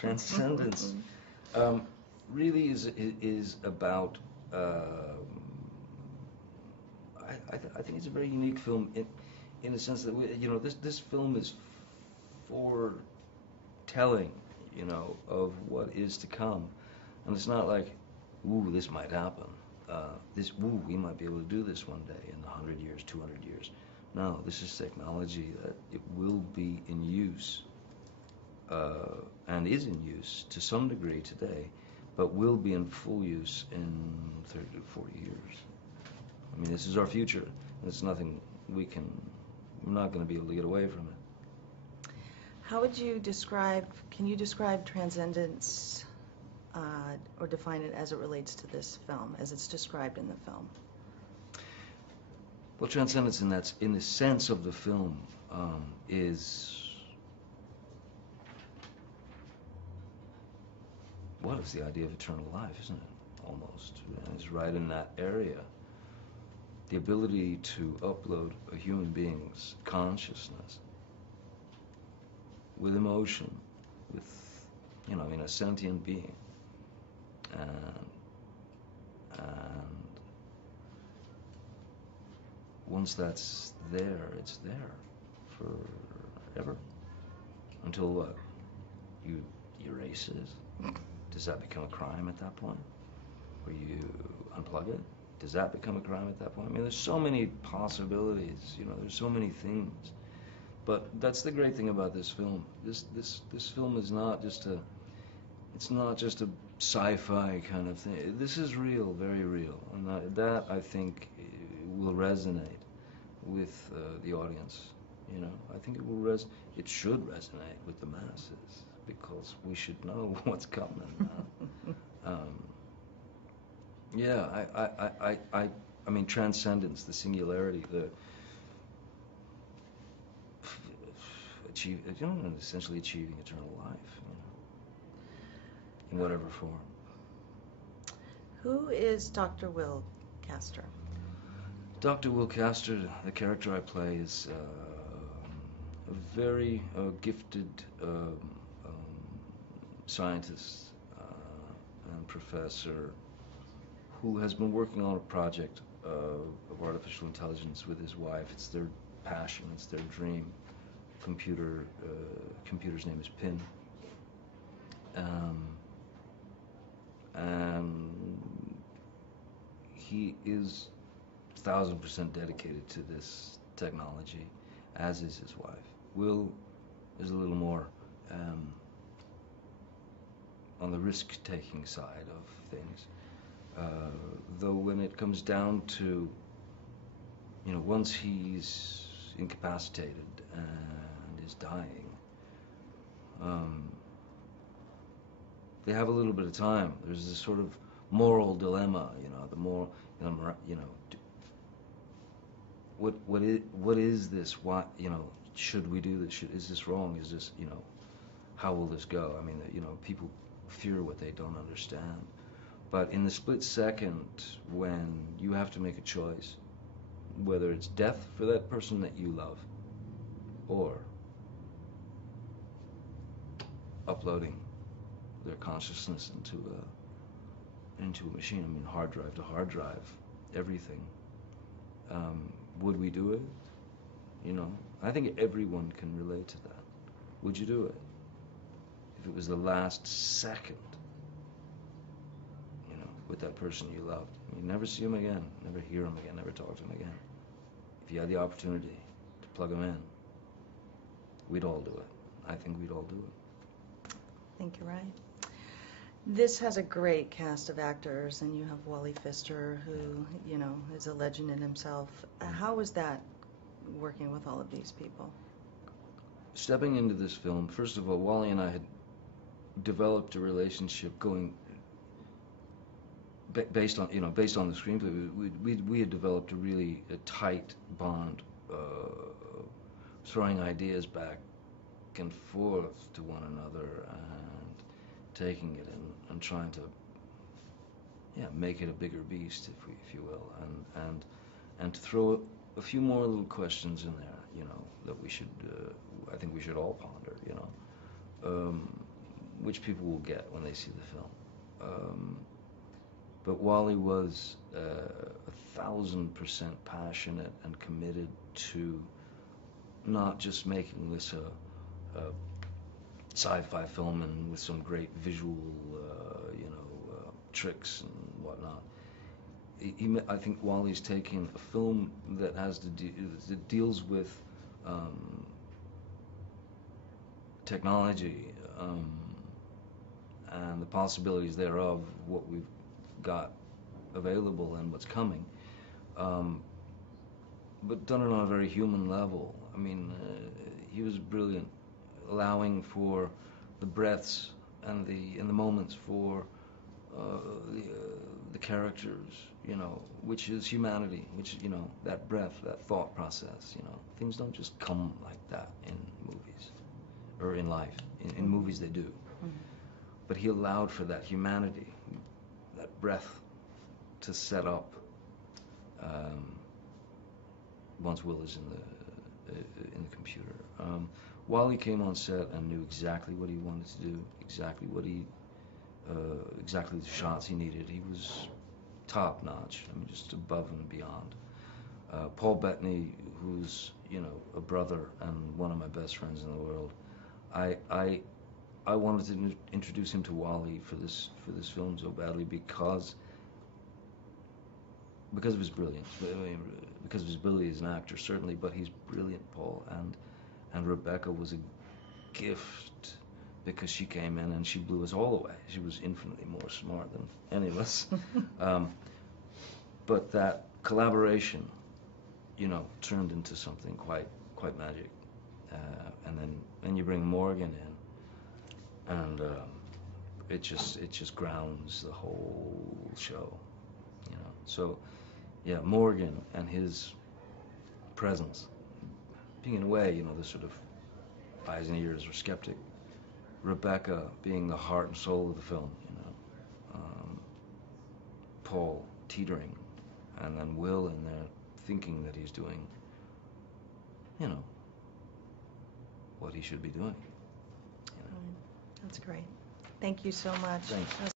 Transcendence really is about. I think it's a very unique film in the sense that this film is foretelling, of what is to come, and it's not like, ooh, this might happen. We might be able to do this one day in 100 years, 200 years. No, this is technology that it will be in use, and is in use to some degree today, but will be in full use in 30 to 40 years. I mean, this is our future. It's nothing we're not going to be able to get away from it. How would you can you describe Transcendence, or define it as it relates to this film, as it's described in the film? Well, Transcendence in the sense of the film, is the idea of eternal life, isn't it? Almost. And it's right in that area. The ability to upload a human being's consciousness with emotion, with, a sentient being. And once that's there, it's there forever. Until what? You erase it? Does that become a crime at that point? Or you unplug it? Does that become a crime at that point? I mean, there's so many possibilities, there's so many things. But that's the great thing about this film. This film is not just it's not just a sci-fi kind of thing. This is real, very real. And that I think will resonate with the audience. I think it should resonate with the masses, because we should know what's coming. Yeah, I mean, transcendence, the singularity, essentially achieving eternal life, in whatever form. Who is Dr. Will Castor? Dr. Will Castor, the character I play, is a very gifted scientist and professor who has been working on a project of artificial intelligence with his wife. It's their passion, it's their dream. Computer's name is Pin. And he is 1,000% dedicated to this technology, as is his wife. Will is a little more on the risk-taking side of things. Though when it comes down to, once he's incapacitated and is dying, they have a little bit of time. There's this sort of moral dilemma, the more, what is this? What, should we do this? Is this wrong? Is this, how will this go? I mean, people fear what they don't understand. But in the split second when you have to make a choice, whether it's death for that person that you love, or uploading their consciousness into a machine, I mean, hard drive to hard drive, everything, would we do it? I think everyone can relate to that. Would you do it? If it was the last second, with that person you loved. You never see him again, never hear him again, never talk to him again. If you had the opportunity to plug him in, we'd all do it. I think we'd all do it. I think you're right. This has a great cast of actors, and you have Wally Pfister, who, is a legend in himself. How was that, working with all of these people? Stepping into this film, first of all, Wally and I had developed a relationship going based on the screenplay. We had developed a tight bond, throwing ideas back and forth to one another and taking it and trying to make it a bigger beast, if you will, and to throw a few more little questions in there, that I think we should all ponder. which people will get when they see the film. But Wally was 1,000% passionate and committed to not just making this a sci-fi film and with some great visual, tricks and whatnot. I think Wally's taking a film that that deals with technology and the possibilities thereof, what we've got available and what's coming, but done it on a very human level. I mean, he was brilliant, allowing for the breaths and the moments for the characters, which is humanity, which, that breath, that thought process, things don't just come like that in movies or in life. In movies they do. But he allowed for that humanity, that breath to set up once Will is in the computer. Wally came on set and knew exactly what he wanted to do, exactly the shots he needed. He was top notch. I mean, just above and beyond. Paul Bettany, who's a brother and one of my best friends in the world, I wanted to introduce him to Wally for this film so badly because of his brilliance. Because of his ability as an actor, certainly, but he's brilliant, Paul. And Rebecca was a gift because she came in and she blew us all away. She was infinitely more smart than any of us. But that collaboration, turned into something quite magic. And then you bring Morgan in, and it just grounds the whole show, So, yeah, Morgan and his presence, being in a way, the sort of eyes and ears or skeptic. Rebecca being the heart and soul of the film, Paul teetering, and then Will in there thinking that he's doing, what he should be doing. That's great. Thank you so much. Thanks.